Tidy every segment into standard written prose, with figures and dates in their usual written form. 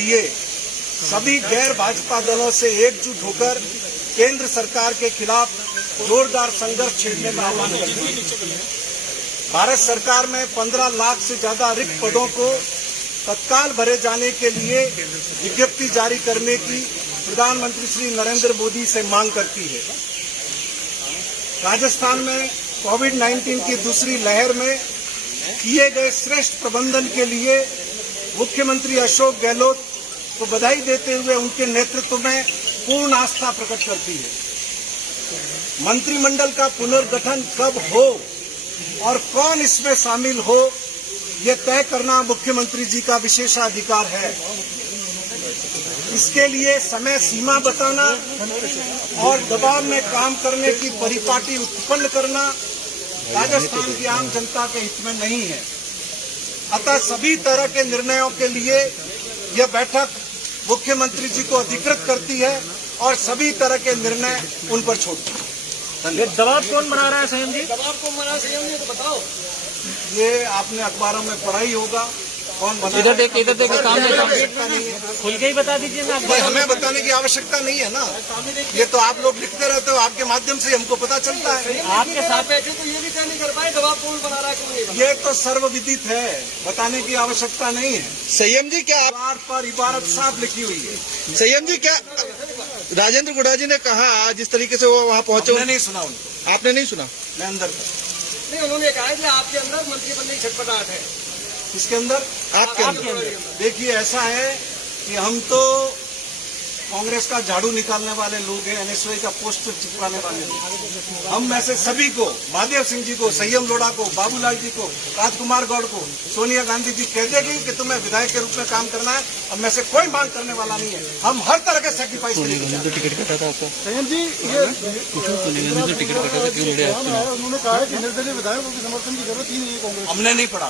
लिए सभी गैर भाजपा दलों से एकजुट होकर केंद्र सरकार के खिलाफ जोरदार संघर्ष छेड़ने का आह्वान करते हैं। भारत सरकार में 15 लाख से ज्यादा रिक्त पदों को तत्काल भरे जाने के लिए विज्ञप्ति जारी करने की प्रधानमंत्री श्री नरेंद्र मोदी से मांग करती है। राजस्थान में कोविड-19 की दूसरी लहर में किए गए श्रेष्ठ प्रबंधन के लिए मुख्यमंत्री अशोक गहलोत को बधाई देते हुए उनके नेतृत्व में पूर्ण आस्था प्रकट करती है। मंत्रिमंडल का पुनर्गठन कब हो और कौन इसमें शामिल हो, ये तय करना मुख्यमंत्री जी का विशेषाधिकार है। इसके लिए समय सीमा बताना और दबाव में काम करने की परिपाटी उत्पन्न करना राजस्थान की आम जनता के हित में नहीं है। अतः सभी तरह के निर्णयों के लिए यह बैठक मुख्यमंत्री जी को अधिकृत करती है और सभी तरह के निर्णय उन पर छोड़ती है। ये दबाव कौन बना रहा है संयम जी? दबाव कौन बना रहा है संयम जी, तो बताओ। ये आपने अखबारों में पढ़ा ही होगा कौन बना। इधर देख काम आवश्यकता नहीं है। खुल के ही बता दीजिए ना। भाई हमें बताने की आवश्यकता नहीं है ना, ये तो आप लोग लिखते रहते हो, आपके माध्यम से हमको पता चलता है। आपके साथ बैठे तो ये भी तय नहीं कर पाए दबाव कौन बना रहा है। ये तो सर्वविदित है, बताने की आवश्यकता नहीं है। संयम जी क्या इबारत पर इबारत साफ लिखी हुई है। संयम जी क्या राजेंद्र गुड़ा जी ने कहा जिस तरीके से वो वहाँ पहुंचे, मैंने नहीं सुना उनको। आपने नहीं सुना? मैं अंदर था। नहीं, उन्होंने कहा कि आपके अंदर मंत्री बनने की छटपटाहट है। इसके अंदर आपके अंदर देखिए ऐसा है कि हम तो कांग्रेस का झाड़ू निकालने वाले लोग हैं, एनएसयूआई का पोस्टर चिपकाने वाले लोग। हम में से सभी को, महादेव सिंह जी को, संयम लोढ़ा को, बाबूलाल जी को, राजकुमार गौड़ को, सोनिया गांधी जी कह देगी कि तुम्हें विधायक के रूप में काम करना है, हम में से कोई मांग करने वाला नहीं है। हम हर तरह के सैक्रिफाइस करेंगे। टिकट कटा था आपका? संयम जी ये टिकट कटा था, क्यों लड़े आप चुनाव? उन्होंने कहा है कि निर्दलीय विधायकों के समर्थन की जरूरत ही नहीं है कांग्रेस। हमने नहीं पढ़ा।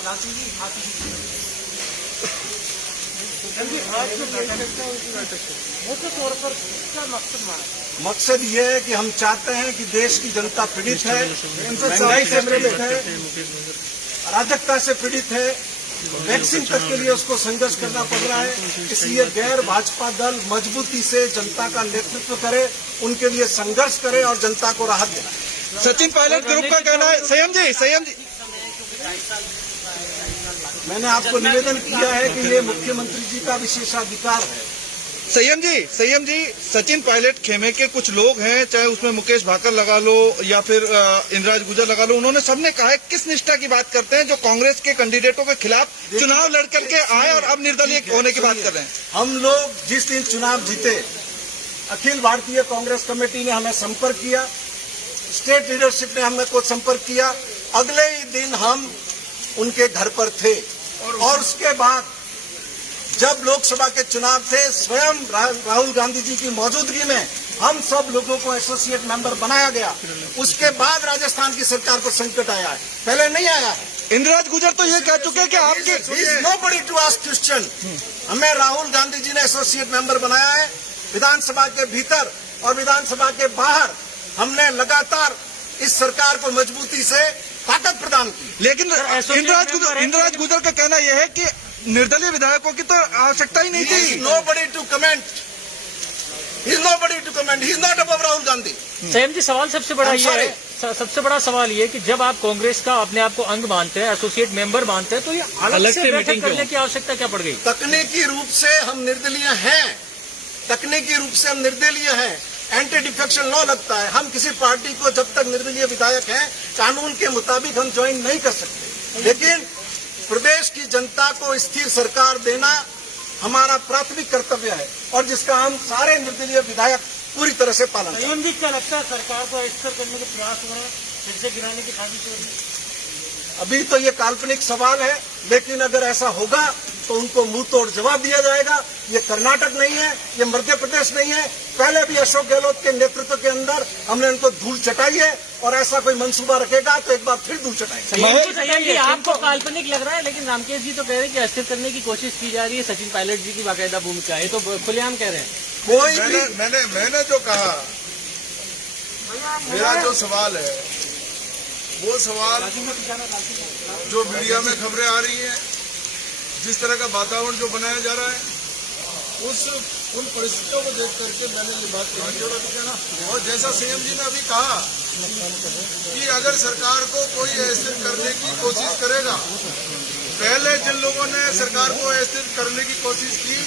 मकसद ये है कि हम चाहते हैं कि देश की जनता पीड़ित है, महंगाई से पीड़ित है, अराजकता से पीड़ित है, वैक्सीन तक के लिए उसको संघर्ष करना पड़ रहा है। इसलिए गैर भाजपा दल मजबूती से जनता का नेतृत्व करे, उनके लिए संघर्ष करे और जनता को राहत दिलाए। सचिन पायलट ग्रुप का कहना है। संयम जी मैंने आपको निवेदन किया है कि ये मुख्यमंत्री जी का विशेषाधिकार है। संयम जी सचिन पायलट खेमे के कुछ लोग हैं, चाहे उसमें मुकेश भाकर लगा लो या फिर इंद्राज गुजर लगा लो, उन्होंने सबने कहा है किस निष्ठा की बात करते हैं जो कांग्रेस के कैंडिडेटों के खिलाफ चुनाव लड़ करके आए और अब निर्दलीय होने की बात कर रहे हैं। हम लोग जिस दिन चुनाव जीते, अखिल भारतीय कांग्रेस कमेटी ने हमें संपर्क किया, स्टेट लीडरशिप ने हमें को संपर्क किया, अगले ही दिन हम उनके घर पर थे और उसके बाद जब लोकसभा के चुनाव थे, स्वयं राहुल गांधी जी की मौजूदगी में हम सब लोगों को एसोसिएट मेंबर बनाया गया। उसके बाद राजस्थान की सरकार पर संकट आया है, पहले नहीं आया है। इंद्राज गुजर तो ये कह चुके हैं कि आपके नोबडी टू आस्क क्वेश्चन। हमें राहुल गांधी जी ने एसोसिएट मेंबर बनाया है। विधानसभा के भीतर और विधानसभा के बाहर हमने लगातार इस सरकार को मजबूती से ताकत प्रदान की। लेकिन इंद्राज गुजर का कहना यह है कि निर्दलीय विधायकों की तो आवश्यकता ही नहीं थी। Nobody to comment, he is not above Rahul Gandhi. Sanyam ji सवाल सबसे बड़ा ये है, सबसे बड़ा सवाल ये कि जब आप कांग्रेस का अपने आप को अंग मानते हैं, एसोसिएट मेंबर मानते हैं, तो ये अलग से बैठक करने की आवश्यकता क्या पड़ गई? तकनीकी रूप से हम निर्दलीय हैं, तकनीकी रूप से हम निर्दलीय हैं। एंटी डिफेक्शन लॉ लगता है। हम किसी पार्टी को जब तक निर्दलीय विधायक हैं, कानून के मुताबिक हम ज्वाइन नहीं कर सकते। लेकिन प्रदेश की जनता को स्थिर सरकार देना हमारा प्राथमिक कर्तव्य है और जिसका हम सारे निर्दलीय विधायक पूरी तरह से पालन करें। संयम जी क्या लगता है सरकार को अस्थिर करने के प्रयास हो रहे हैं, फिर से गिराने की साजिश हो रही है? अभी तो ये काल्पनिक सवाल है, लेकिन अगर ऐसा होगा तो उनको मुंह तोड़ जवाब दिया जाएगा। ये कर्नाटक नहीं है, ये मध्य प्रदेश नहीं है। पहले भी अशोक गहलोत के नेतृत्व के अंदर हमने उनको धूल चटाई है और ऐसा कोई मंसूबा रखेगा तो एक बार फिर धूल चटाएंगे। संयम जी आपको काल्पनिक लग रहा है, लेकिन रामकेश जी तो कह रहे हैं कि अस्थिर करने की कोशिश की जा रही है। सचिन पायलट जी की बाकायदा भूमिका है, तो खुलेआम कह रहे हैं। कोई भी मैंने जो कहा, मेरा जो सवाल है वो सवाल जो मीडिया में खबरें आ रही हैं, जिस तरह का वातावरण जो बनाया जा रहा है, उन परिस्थितियों को देख करके मैंने ये बात कही। और जैसा सीएम जी ने अभी कहा कि अगर सरकार को कोई अस्थिर करने की कोशिश करेगा, पहले जिन लोगों ने सरकार को अस्थिर करने की कोशिश की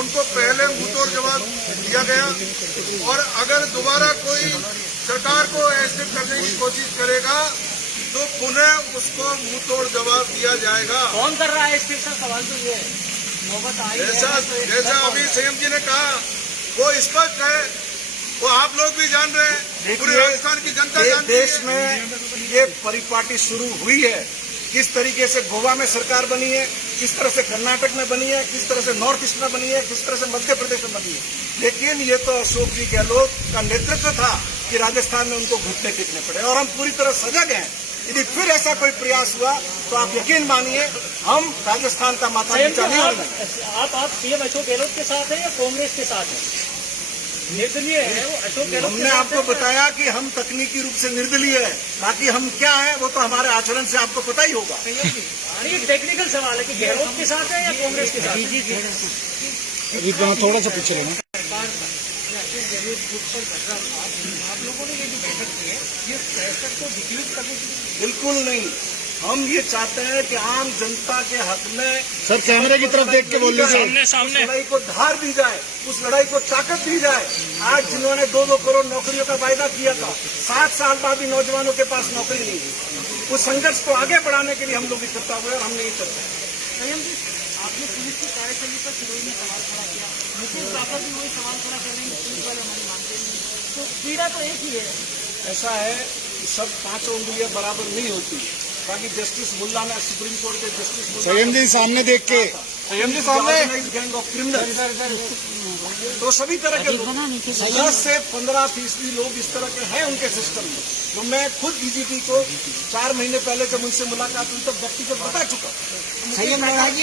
उनको पहले मुंहतोड़ जवाब दिया गया, और अगर दोबारा कोई सरकार को अस्थिर करने की कोशिश करेगा तो पुनः उसको मुंहतोड़ जवाब दिया जाएगा। कौन कर रहा है स्थिर? सवाल तो ये है, नौबत आई है। जैसा अभी सीएम जी ने कहा वो स्पष्ट है, वो आप लोग भी जान रहे हैं, पूरे राजस्थान की जनता जानती है। देश में ये परिपाटी शुरू हुई है, किस तरीके से गोवा में सरकार बनी है, किस तरह से कर्नाटक में बनी है, किस तरह से नॉर्थ ईस्ट में बनी है, किस तरह से मध्य प्रदेश में बनी है। लेकिन ये तो अशोक जी गहलोत का नेतृत्व था कि राजस्थान में उनको घुटने टेकने पड़े, और हम पूरी तरह सजग हैं। यदि फिर ऐसा कोई प्रयास हुआ तो आप यकीन मानिए हम राजस्थान का माथा नीचा नहीं होने देंगे। आप सीएम अशोक गहलोत के साथ हैं या कांग्रेस के साथ हैं? निर्दलीय है वो अशोक गहलोत। हमने आपको बताया कि हम तकनीकी रूप से निर्दलीय है, बाकी हम क्या है वो तो हमारे आचरण से आपको पता ही होगा। ये टेक्निकल सवाल है कि गहलोत के साथ है या कांग्रेस के साथ? थोड़ा सा पीछे लेना। आप लोगों ने ये जो बैठक की है ये फैसले को डिफ्यूज करने की? बिल्कुल नहीं, हम ये चाहते हैं कि आम जनता के हक में सर कैमरे की तरफ देख के बोलिए सर। सामने लड़ाई को धार दी जाए, उस लड़ाई को ताकत दी जाए। आज जिन्होंने 2-2 करोड़ नौकरियों का वायदा किया था, 7 साल बाद भी नौजवानों के पास नौकरी नहीं है। उस संघर्ष को आगे बढ़ाने के लिए हम लोग इकट्ठा हुए और हमने ये चर्चा की। आपने पुलिस की कार्यशैली पर सिरोही में सवाल खड़ा किया, मुकेश बाकर भी वही सवाल खड़ा कर रहे हैं, पुलिस वाले हमारी मानते नहीं, तो पीड़ा तो एक ही है। ऐसा है कि सब 5 उंगलियां बराबर नहीं होती। बाकी जस्टिस मुल्ला ने, सुप्रीम कोर्ट के जस्टिस संयम जी सामने देख के, संयम जी सामने गैंग ऑफ क्रिमिनल, तो सभी तरह के 10 से 15% लोग इस तरह के हैं उनके सिस्टम में। तो मैं खुद डीजीपी को 4 महीने पहले जब उनसे मुलाकात हुई तब व्यक्तिगत बता चुका। संयम लोढ़ा जी,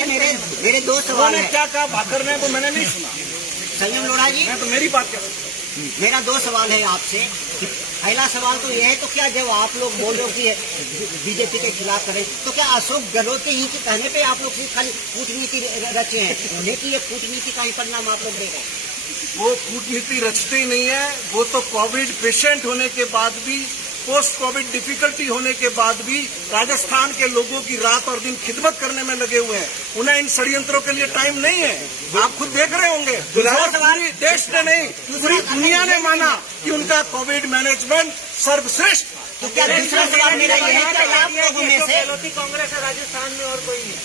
मेरे 2 सवाल है। क्या कहा भाकर ने वो मैंने नहीं सुना। संयम लोढ़ा जी, मैं तो मेरी बात कर रहा हूँ। मेरा 2 सवाल है आपसे। पहला सवाल तो यह है, तो क्या जब आप लोग बोल रहे हो कि बीजेपी के खिलाफ करें, तो क्या अशोक गहलोत के ही के कहने पे आप लोग खाली कूटनीति रचे हैं, लेकिन ये कूटनीति का ही परिणाम आप लोग दे रहे हैं? वो कूटनीति रचते ही नहीं है, वो तो कोविड पेशेंट होने के बाद भी, पोस्ट कोविड डिफिकल्टी होने के बाद भी राजस्थान के लोगों की रात और दिन खिदमत करने में लगे हुए हैं। उन्हें इन षड्यंत्रों के लिए टाइम नहीं है। आप खुद देख रहे होंगे, पूरी देश ने नहीं पूरी दुनिया ने माना कि उनका कोविड मैनेजमेंट सर्वश्रेष्ठ। तो क्या दूसरा सवाल मेरा ये है कि आप लोगों में से कांग्रेस है राजस्थान में और कोई नहीं,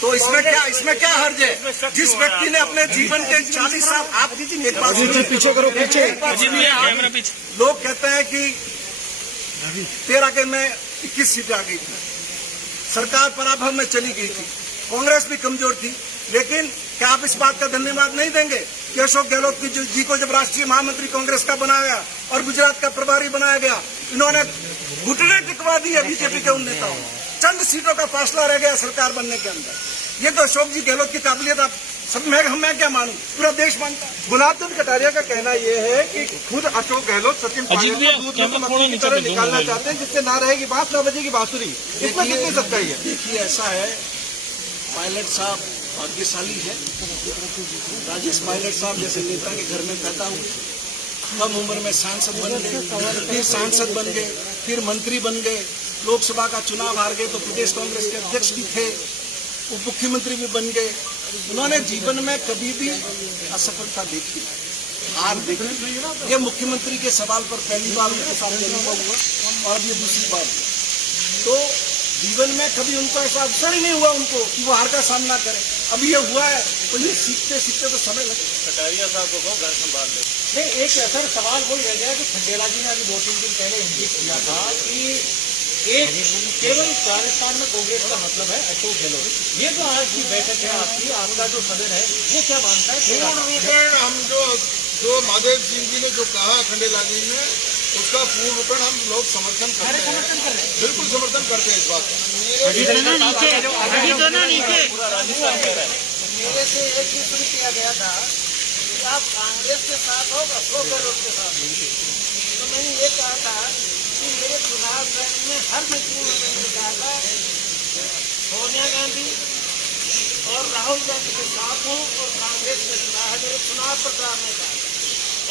तो इसमें क्या हर्ज है? जिस व्यक्ति ने अपने जीवन के 40 साल, आप दीजिए एक बात पीछे करो, पीछे लोग कहते हैं कि 13 के में 21 सीटें आ गई थी, सरकार पराभव में चली गई थी, कांग्रेस भी कमजोर थी। लेकिन क्या आप इस बात का धन्यवाद नहीं देंगे कि अशोक गहलोत जी को जब राष्ट्रीय महामंत्री कांग्रेस का बनाया गया और गुजरात का प्रभारी बनाया गया, इन्होंने घुटने टिकवा दिए बीजेपी के उन नेताओं। चंद सीटों का फासला रह गया सरकार बनने के अंदर। ये तो अशोक जी गहलोत की काबिलियत आप सब मैं क्या मानूं, पूरा देश मानता है। गुलाब चंद कटारिया का कहना यह है कि खुद अशोक गहलोत सचिन पायलट को दूध में मक्खी की तरह निकालना चाहते हैं, जिससे ना रहेगी बात ना बजेगी बांसुरी। इसमें कितनी सच्चाई है? देखिए ऐसा है, पायलट साहब भाग्यशाली है। राजेश पायलट साहब जैसे नेता के घर में पैदा हुए, कम उम्र में सांसद बन गए, फिर सांसद बन गए, फिर मंत्री बन गए, लोकसभा का चुनाव हार गए तो प्रदेश कांग्रेस के अध्यक्ष भी थे, उप मुख्यमंत्री भी बन गए। उन्होंने जीवन में कभी भी असफलता देखी, हार देखी। ये मुख्यमंत्री के सवाल पर पहली बार उनके सामने अनुभव हुआ और अब ये दूसरी बार। तो जीवन में कभी उनको ऐसा अवसर ही नहीं हुआ उनको कि वो हार का सामना करें। अब ये हुआ है तो ये सीखते सीखते तो समय लगे। कटारिया साहब को घर संभाल ले। नहीं, एक सर सवाल वही रह गया कि खंडेला जी ने अभी 2-3 दिन पहले इंगित किया था कि एक केवल राजस्थान में कांग्रेस का मतलब है अशोक गहलोत। ये जो आज की बैठक है आपकी, आपका जो सदन है वो क्या मानता है? पूर्ण रूपेण हम जो महादेव सिंह जी ने जो कहा खंडेला जी ने, उसका पूर्ण रूपेण हम लोग समर्थन करते हैं, बिल्कुल समर्थन करते हैं इस बात का। मेरे से एक ही शुरू किया गया था कि आप कांग्रेस के साथ हो अशोक गहलोत के साथ, तो मैंने ये कहा था कि मेरे चुनाव लड़ने में हर मीटिंग में मैंने कहा था सोनिया गांधी और राहुल गांधी के साथ हूँ और चुनाव प्रचार में कहा।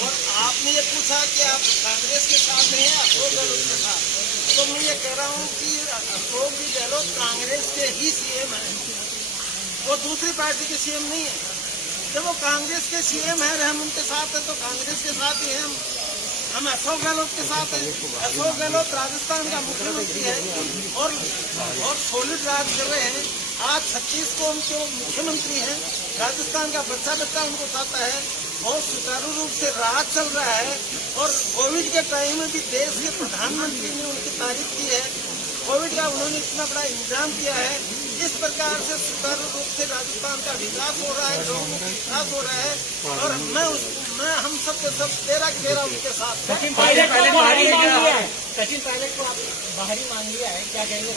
और आपने ये पूछा कि आप कांग्रेस के साथ में हैं अशोक गहलोत के साथ, तो मैं ये कह रहा हूँ कि अशोक जी गहलोत कांग्रेस के ही सीएम हैं, वो दूसरी पार्टी के सीएम नहीं है। जब वो कांग्रेस के सीएम है, हम उनके साथ है तो कांग्रेस के साथ ही हैं हम अशोक गहलोत के साथ हैं। अशोक गहलोत राजस्थान का मुख्यमंत्री है और सॉलिड राज कर रहे हैं। आज 26 को उनके मुख्यमंत्री हैं, राजस्थान का बच्चा उनको चाहता है और सुचारू रूप से राज चल रहा है। और कोविड के टाइम में भी देश के प्रधानमंत्री ने उनकी तारीफ की है। कोविड का उन्होंने इतना बड़ा इंतजाम किया है। इस प्रकार से सुचारू रूप से राजस्थान का विकास हो रहा है, लोगों का विकास हो रहा है। और मैं हम सब के सब 13 उनके साथ हैं। सचिन पायलट को आप बाहरी मान लिया है, क्या कहेंगे?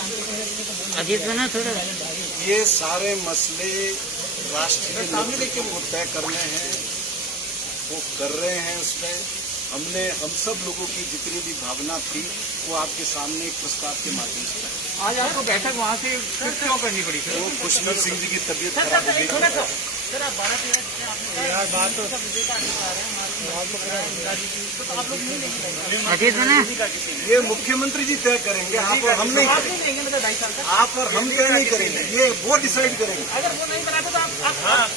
अजीत बना थोड़ा ये सारे मसले राष्ट्रीय नेतृत्व को तय करने हैं, वो कर रहे हैं। उसमें हम सब लोगों की जितनी भी भावना थी वो आपके सामने एक प्रस्ताव के माध्यम से आज आपको बैठक वहाँ से क्यों करनी पड़ी सर? वो खुशबीर सिंह जी की तबीयत खराब हो गई। सर आप 12 बात तो आप लोग नहीं लेंगे। अजीत बना ये मुख्यमंत्री जी तय करेंगे, आप और हम नहीं करेंगे। मतलब 2.5 साल तक आप और हम तय नहीं करेंगे, ये वो डिसाइड करेंगे। अगर वो नहीं बनाते तो आप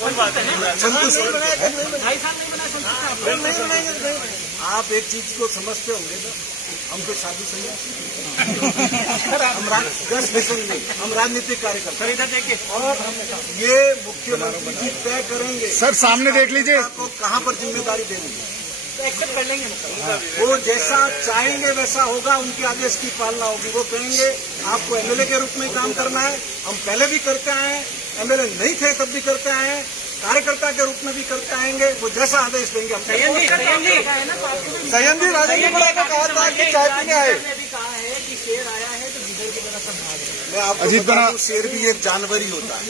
कोई बात नहीं, संतुष्ट 2.5 साल नहीं बना सकते आप। आप एक चीज को समझते होंगे ना, हम कोई साधु संन्यासी हम नहीं, हम राजनीतिक कार्यकर्ता। सर इधर देखिए, और ये मुख्यमंत्री जी तय करेंगे सर सामने देख लीजिए आपको कहाँ पर जिम्मेदारी देनी है। तो एक्सेप्ट कर लेंगे मतलब। वो जैसा चाहेंगे वैसा होगा, उनके आदेश की पालना होगी। वो कहेंगे आपको एमएलए के रूप में काम करना है, हम पहले भी करते आए हैं, एमएलए नहीं थे तब भी करते आए हैं, कार्यकर्ता के रूप में भी करते आएंगे। वो जैसा आदेश देंगे हम संयम जी राजेंद्र बड़ा ने कहा था कि चाय पीने आए। भी कहा है कि शेर आया है तो गिदड़ की तरफ भाग रहे हैं। मैं आपको अजीत बता बना- दूं, शेर भी एक जानवर ही होता है।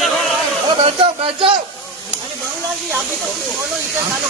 बैठ जाओ अरे बाबूलाल जी आप भी तो कुछ बोलो, इतने सालों